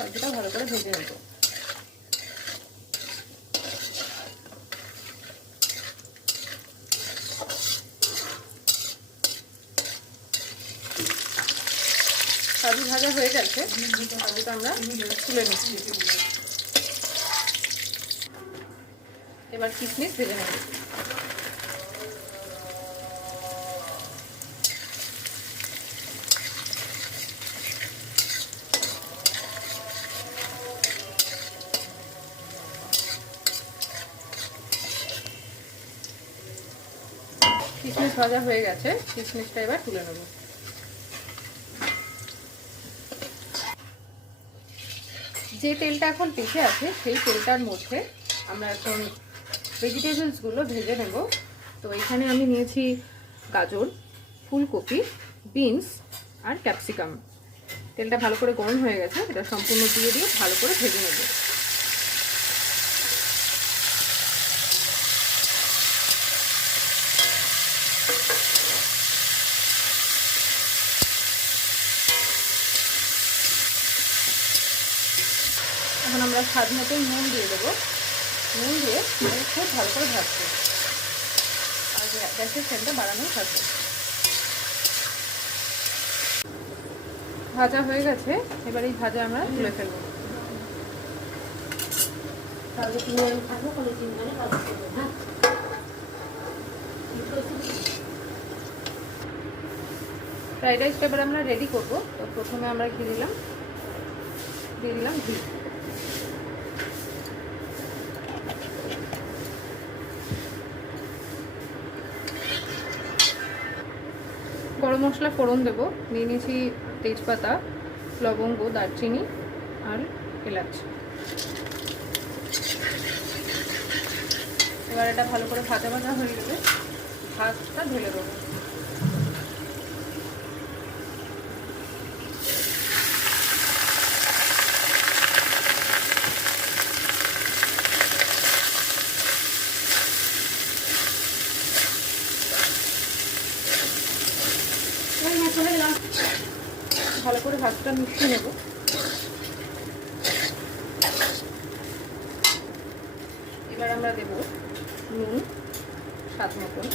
সবজিটা ভালো করে ভেজে নেব। কাজু ভাজা হয়ে গেছে, কাজুটা আমরা তুলে নিচ্ছি। এবার কিশমিশ ভেজে নেব। কিশমিশ ভাজা হয়ে গেছে, কিশমিশটা এবার তুলে নেব। যে তেলটা এখন পিঠে আছে সেই তেলটার মধ্যে আমরা এখন ভেজিটেবলসগুলো ভেজে নেব। তো এখানে আমি নিয়েছি গাজর, ফুলকপি, বিনস আর ক্যাপসিকাম। তেলটা ভালো করে গরম হয়ে গেছে, এটা সম্পূর্ণ দিয়ে ভালো করে ভেজে নেব। এখন আমরা স্বাদ মতো নুন দিয়ে দেবো। নুন দিয়ে খুব ভালো করে ভাজবো, আর গ্যাসের ফ্লেমটা বাড়ানো থাকবে। ভাজা হয়ে গেছে, এবার এই ভাজা আমরা তুলে ফেলবো। ফ্রাইড রাইসটা এবার আমরা রেডি করবো। তো প্রথমে আমরা ঘি দিয়ে দিলাম ঘি। গরম মশলা ফোড়ন দেবো, নিয়ে নিয়েছি তেজপাতা, লবঙ্গ, দারচিনি আর এলাচ। এবার এটা ভালো করে ভাজা ভাজা হয়ে গেলে ভাতটা ঢেলে দেবো। ভালো করে ভাতটা মিশিয়ে নেব। এবার আমরা দেব নুন স্বাদ মতন,